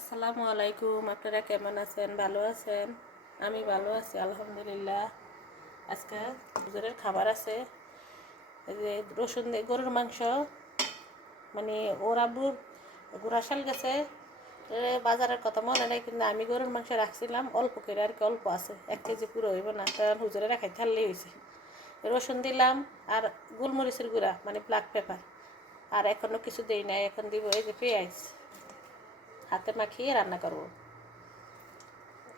আসসালামু আলাইকুম। আপনারা কেমন আছেন? ভালো আছেন? আমি ভালো আছি আলহামদুলিল্লাহ। আজকে দুপুরের খাবার আছে এই যে রসুন দিয়ে গরুর মাংস, মানে ওর আব্বুর গুড়াশাল গেছে, বাজারের কথা মনে নেই, কিন্তু আমি গরুর মাংস রাখছিলাম অল্প করে, আর কি অল্প আছে, 1 কেজি পুরো হইব না, কারণ হুজুরে রাখাই থাললেই হয়েছে। রসুন দিলাম আর গোলমরিচের গুঁড়া মানে ব্ল্যাক পেপার, আর এখনও কিছু দেই নাই। এখন দিব এই যে পেঁয়াজ, হাতে মাখিয়ে রান্না করব।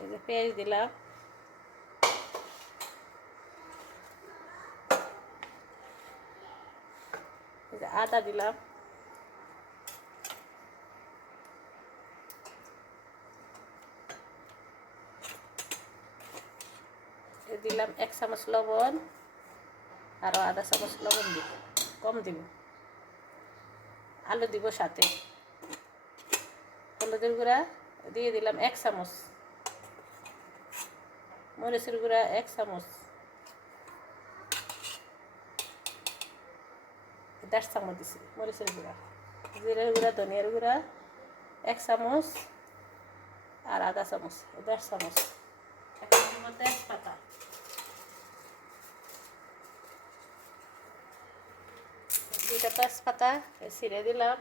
এই যে পেঁয়াজ দিলাম, এই যে আদা দিলাম, দিলাম 1 চামচ লবণ, আরও আধা চামচ লবণ দিব, কম দিব। আলু দিব সাথে, হলুদের গুঁড়া দিয়ে দিলাম 1 চামচ, মরিচের গুঁড়া 1 চামচ, 1.5 চামচ দিছি মরিচের গুঁড়া, জিরের গুঁড়া, ধনিয়ার গুঁড়া 1 চামচ, আর আধা চামচ, 1.5 চামচ। এখন দিব তেজপাতা, দুইটা তেজপাতা ছিঁড়ে দিলাম।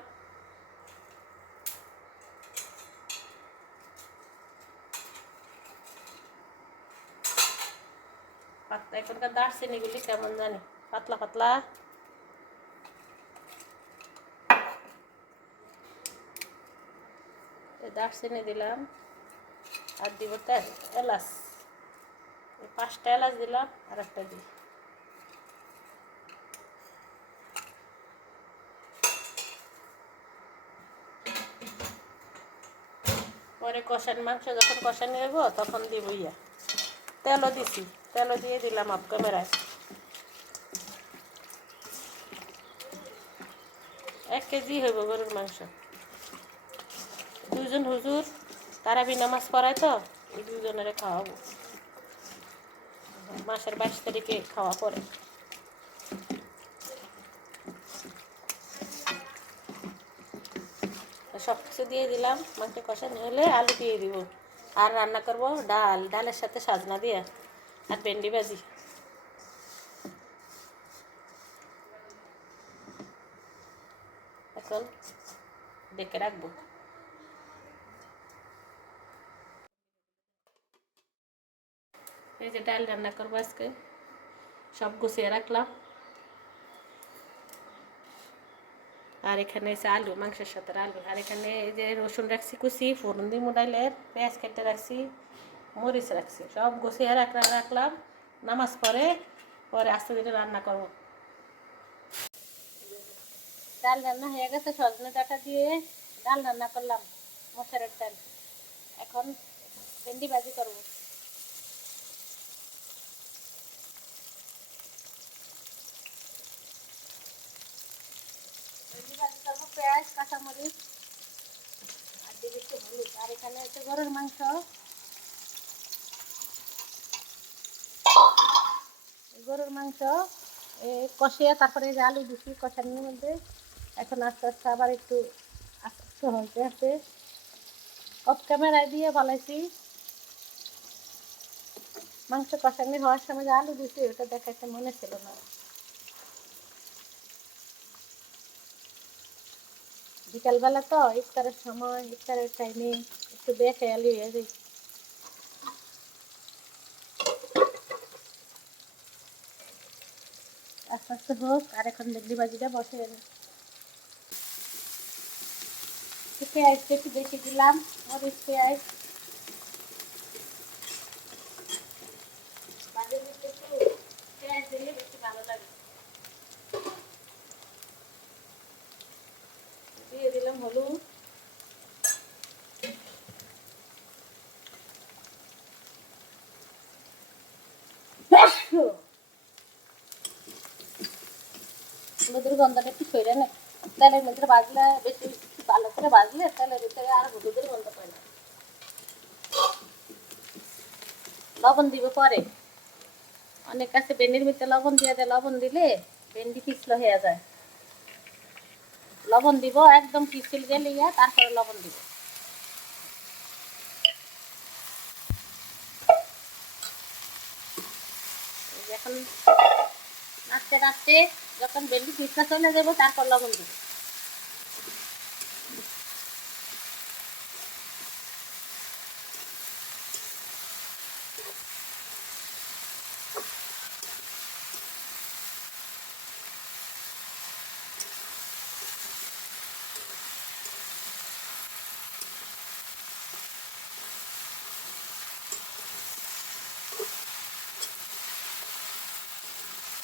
পাতলা, এখনকার দারচিনিগুলি কেমন জানি পাতলা পাতলা। দারচিনি দিলাম, আর দিব এলাচ, 5টা এলাচ দিলাম, আর একটা দিই। পরে মাংস যখন কষানি হইব তখন দিব তেলও দিছি, তেলও দিয়ে দিলাম অফ ক্যামেরায়। 1 কেজি হইব গরুর মাংস। 2জন হুজুর তারাবি নামাজ পড়ায়, তো এই 2জনের খাওয়াবো। মাসের 22 তারিখে খাওয়া পড়ে। সব কিছু দিয়ে দিলাম, মাংস কষানো হলে আলু দিয়ে দিব, আর রান্না করব ডালের সাথে সাজনা দিয়ে আর ভেন্ডি ভাজি। এখন ডেকে রাখবো। এই যে ডাল রান্না করবো আজকে, সব গুছিয়ে রাখলাম। আর এখানে আছে আলু, মাংসের সাথে আলু। আর এখানে এই যে রসুন রাখছি কুচি, ফোড়ন দিয়ে ডালের, পেঁয়াজ কেটে রাখছি, মরিচ রাখছি, সব গুছিয়ে রাখলাম। নামাজ পরে আস্তে ধীরে রান্না করব। ডাল রান্না হয়ে গেছে, সজনে ডাঁটা দিয়ে ডাল রান্না করলাম, মশারের ডাল। এখন ভেন্ডি ভাজি করবো। ভেন্ডি ভাজি করবো, পেঁয়াজ, কাঁচামরিচ আর দিকে একটু হলুদ। আর এখানে হচ্ছে গরুর মাংস, গরুর মাংস কষিয়ে তারপরে যে আলু দিচ্ছি কষানোর মধ্যে। এখন আস্তে আস্তে আবার একটু আস্তে হতে আছে, অফ ক্যামেরায় দিয়ে বলাইছি। মাংস কষানো হওয়ার সময় যে আলু দিচ্ছি ওটা দেখাতে মনে ছিল না। বিকালবেলা তো ইফতারের সময়, ইফতারের টাইমে একটু বেখেয়ালি হয়ে যায়। আস্তে আস্তে হোক। আর এখন ভেন্ডি ভাজিটা বসে পেঁয়াজ একটু বেশি দিলাম, মরিচ পেঁয়াজ ভাজে নিতে একটু পেঁয়াজ দিলে বেশি ভালো লাগে। দিয়ে দিলাম হলুদ, হলুদের গন্ধটা একটু সরে নেয়, তেলের মধ্যে ভাজলে বেশি ভালো করে ভাজলে তেলের ভিতরে আর হলুদের গন্ধ পায় না। লবণ দিব পরে, অনেক কাছে ভেন্ডির ভিতরে লবণ দিয়ে দেয়, লবণ দিলে ভেন্ডি পিছলো হয়ে যায়। লবণ দিব একদম পিছল গেলে তারপরে লবণ দিব। এখন নাড়তে নাড়তে যখন ভেন্ডি পিসটা চলে যাবো তারপর লবণ দিব।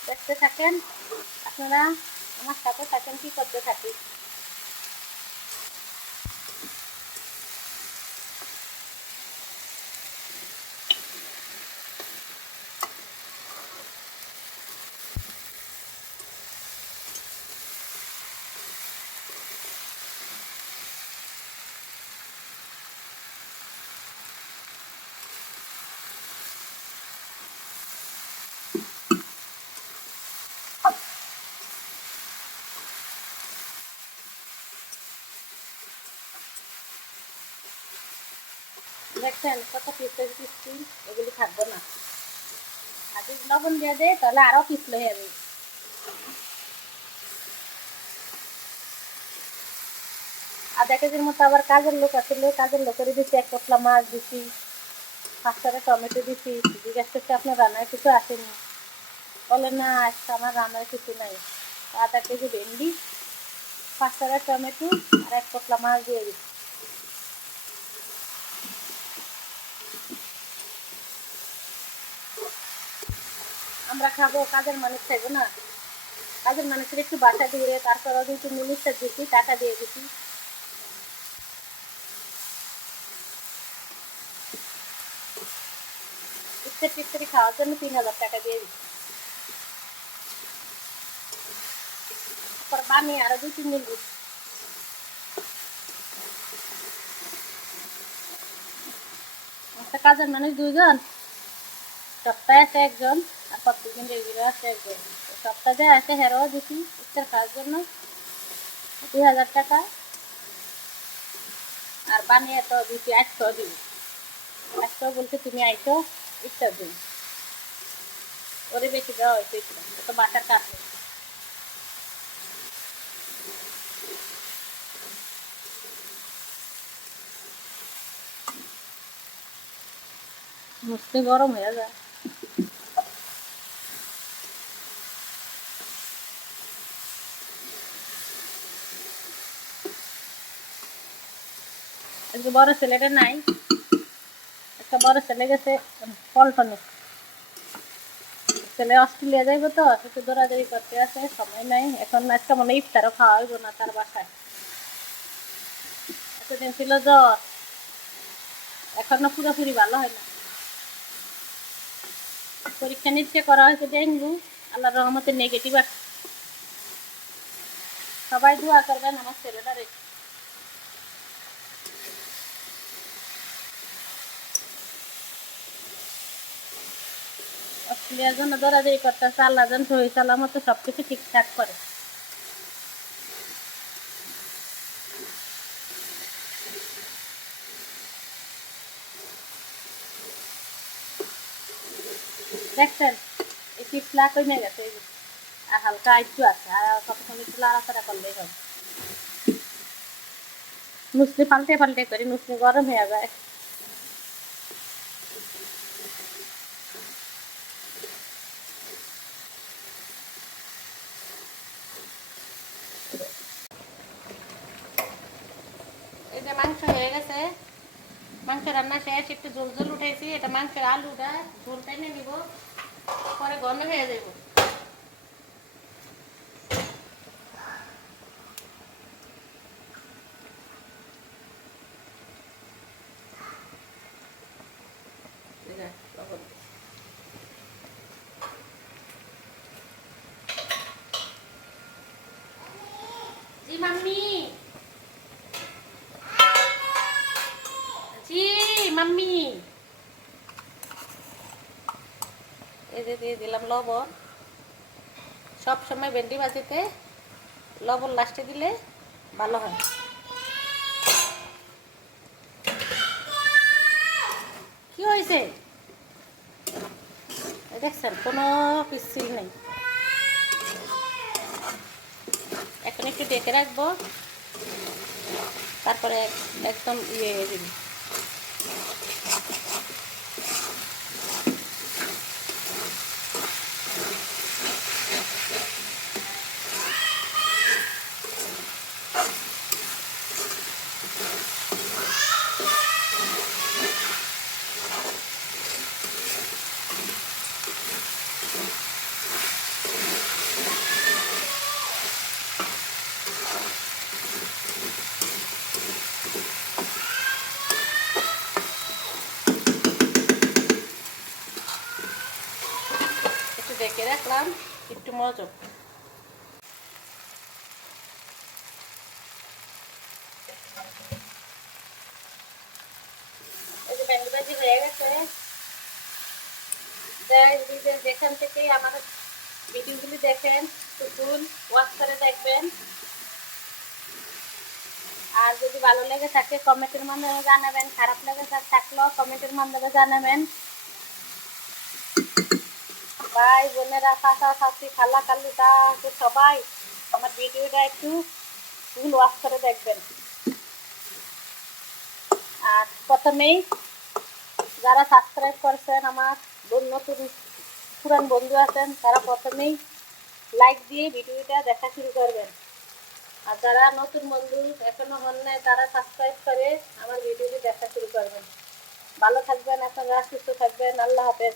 দেখতে থাকেন আপনারা, আমার সাথে থাকেন, কি করতে থাকি। দেখছেন কত পিসলে পিসছি, এগুলি থাকবো না। আর যদি লবণ দিয়ে দেয় তাহলে আরও পিসলে হয়ে যাবে। আধা কেজির মতো আবার কাজের লোক আসলে, কাজের লোকের দিচ্ছি, 1 পটলা মাছ দিচ্ছি, 5টা টমেটো দিচ্ছি। জিজ্ঞেস করছে আপনার রান্নায় কিছু আসেনি, বলে না আজকে আমার রান্নায় কিছু নাই। আধা কেজি ভেন্ডি, 5টা টমেটো আর 1 পটলা মাছ দিয়ে দিচ্ছি। আমরা খাবো, কাজের মানুষ খাইবো না? কাজের মানুষের একটু বাসা দিয়ে তারপর 2-3 মিনিট দিচ্ছি, টাকা দিয়ে দিচ্ছি। ইফতারি খাওয়ার জন্য 3000 টাকা দিয়ে দিচ্ছি। তারপর বানিয়ে আরো 2-3 মিনিট। একটা কাজের মানুষ 2 জন, সপ্তাহে আছে 1 জন, আর প্রত্যেকদিন রেগুলার আছে 1 জন। সপ্তাহে আছে হেরও দিচ্ছি ইফতার খাওয়ার জন্য 2000 টাকা, আর বানিয়ে তো দিচ্ছি 800 দিব। 800 বলতে তুমি আইসো ইফতার দিন, ওরে বেশি দেওয়া হয়েছে, তো বাসার কাছে। মুসতে গরম হয়ে যায়। আজকে বড় ছেলেটা নাই, একটা বড় ছেলে গেছে পল্টনে। ছেলে অস্ট্রেলিয়া যাইব তো, একটু দৌড়াদৌড়ি করতে আছে, সময় নাই। এখন আজকে মনে ইফতারও খাওয়া হইব না তার বাসায়। এতদিন ছিল জ্বর, এখনো পুরোপুরি ভালো হয় না। পরীক্ষা নিচ্ছে করা হয়েছে ডেঙ্গু, আল্লাহর রহমতে নেগেটিভ আছে। সবাই দোয়া করবেন আমার ছেলেটারে। অস্ট্রেলিয়ার জন্য দৌড়াদৌড়ি করতেছে, আল্লাহ যেন সহি সালামত সবকিছু ঠিকঠাক করে। দেখছেন এই পিছলা কমে গেছে, আর হালকা একটু আছে, আর কতক্ষণ একটু লাড়াচাড়া করলেই হবে। নুসলি পাল্টে পাল্টে করি, নুসলি গরম হয়ে যায়। এই যে মাংস হয়ে গেছে, মাংস রান্না শেষ, একটু ঝোল ঝোল উঠেছি। এটা মাংসের আলুটা ঝোলটা এনে নিব, পরে ঘন হয়ে যাব। জি মাম্মি, জি মাম্মি। এই যে দিয়ে দিলাম লবণ। সব সময় ভেন্ডি ভাজিতে লবণ লাস্টে দিলে ভালো হয়। কি হয়েছে দেখছেন? দেখছেন কোনো পিচ্ছিল নেই। এখন একটু ডেকে রাখবো, তারপরে একদম হয়ে দিবি। একটু ডেকে রাখলাম, একটু মজা। এই যে ভেন্ডি ভাজি হয়ে গেছে। যেখান থেকেই আমার ভিডিওগুলি দেখেন তো ফুল ওয়াচ করে দেখবেন। আর যদি ভালো লেগে থাকে কমেন্টের মাধ্যমে জানাবেন, খারাপ লেগে থাকলেও কমেন্টের মাধ্যমে জানাবেন। ভাই বোনেরা, কাকা কাকি, খালা খালু দা সবাই আমার ভিডিওটা একটু ফুল ওয়াচ করে দেখবেন। আর প্রথমেই যারা সাবস্ক্রাইব করছেন, আমার নতুন পুরান বন্ধু আছেন, তারা প্রথমেই লাইক দিয়ে ভিডিওটা দেখা শুরু করবেন। আর যারা নতুন বন্ধু এখনো হন নাই, তারা সাবস্ক্রাইব করে আমার ভিডিওটি দেখা শুরু করবেন। ভালো থাকবেন, আপনারা সুস্থ থাকবেন। আল্লাহ হাফেজ।